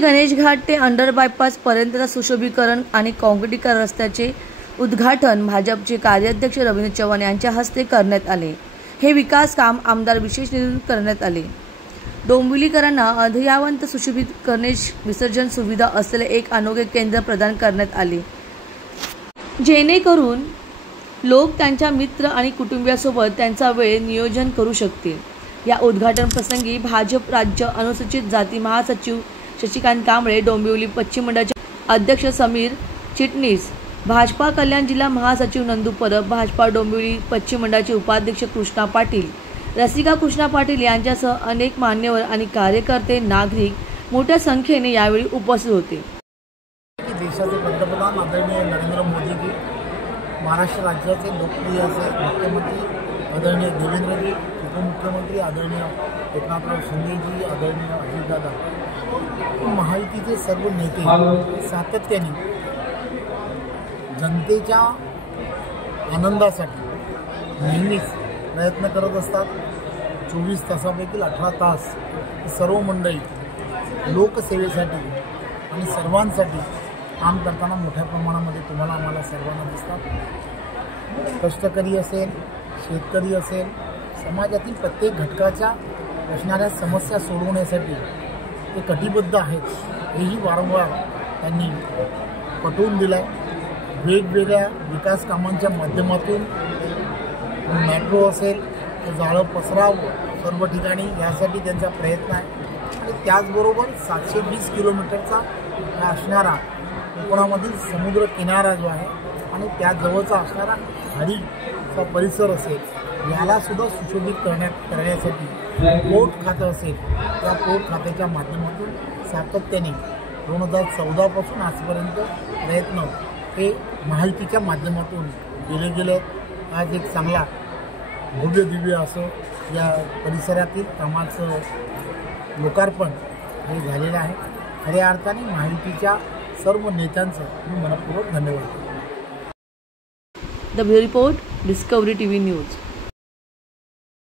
गणेश घाट ते under bypass पर्यंतचा सुशोभीकरण आणि काँक्रिटीकरण रस्त्याचे उद्घाटन भाजपचे कार्याध्यक्ष रवींद्र चव्हाण यांच्या हस्ते करण्यात आले। हे विकास काम आमदार विशेष निधीतून करण्यात आले। डोंबिवलीकरांना अद्ययावत सुशोभित गणेश विसर्जन सुविधा असलेले एक अनोखे केंद्र प्रदान करण्यात आले, जेणेकरून लोक त्यांच्या मित्र आणि कुटुंबियांसोबत त्यांचा वेळ नियोजन करू शकतील। या उद्घाटन प्रसंगी भाजप राज्य अनुसूचित जाती महासचिव शशिकांत कांबळे, डोंबिवली पश्चिम मंडळाचे अध्यक्ष समीर चिटणीस, भाजपा कल्याण जिल्हा महासचिव नंदू परब, भाजपा डोंबिवली पश्चिम मंडळाचे उपाध्यक्ष कृष्णा पाटील, रसिका कृष्णा पाटील यांच्यासह अनेक मान्यवर आणि कार्यकर्ते, नागरिक मोठ्या संख्येने यावेळी उपस्थित होते। देशाचे पंतप्रधान आदरणीय नरेंद्र मोदीजी, महाराष्ट्र राज्याचे लोकप्रिय असे मुख्यमंत्री आदरणीय देवेंद्रजी, उपमुख्यमंत्री आदरणीय एकनाथराव शिंदेजी, आदरणीय अजितदादा, महायुतीचे सर्व नेते सातत्याने जनतेच्या आनंदासाठी नेहमीच प्रयत्न करत असतात। 24 तासापैकी 18 तास सर्व मंडळी लोकसेवेसाठी आणि सर्वांसाठी काम करताना मोठ्या प्रमाणामध्ये तुम्हाला आम्हाला सर्वांना दिसतात। कष्टकरी असेल, शेतकरी असेल, समाजातील प्रत्येक घटकाच्या असणाऱ्या समस्या सोडवण्यासाठी ते कटिबद्ध आहेत, हेही वारंवार त्यांनी पटवून दिलं आहे। वेगवेगळ्या विकास कामांच्या माध्यमातून मेट्रो असेल, जाळं पसरावं सर्व ठिकाणी, यासाठी त्यांचा प्रयत्न आहे। आणि त्याचबरोबर 720 किलोमीटरचा असणारा कोकणामधील समुद्र किनारा जो आहे आणि त्याजवळचा असणारा खाडीचा परिसर असेल, यालासुद्धा सुशोभित करण्यासाठी पोर्ट खातं असेल, त्या पोर्ट खात्याच्या माध्यमातून सातत्याने 2014 पासून आजपर्यंत प्रयत्न हे महायुतीच्या माध्यमातून केले गेले। आज एक चांगला भव्य दिव्य असं या परिसरातील कामाचं लोकार्पण हे झालेलं आहे। खऱ्या अर्थाने महायुतीच्या सर्व नेत्यांचं मी मनपूर्वक धन्यवाद। The bureau report, discovery TV news.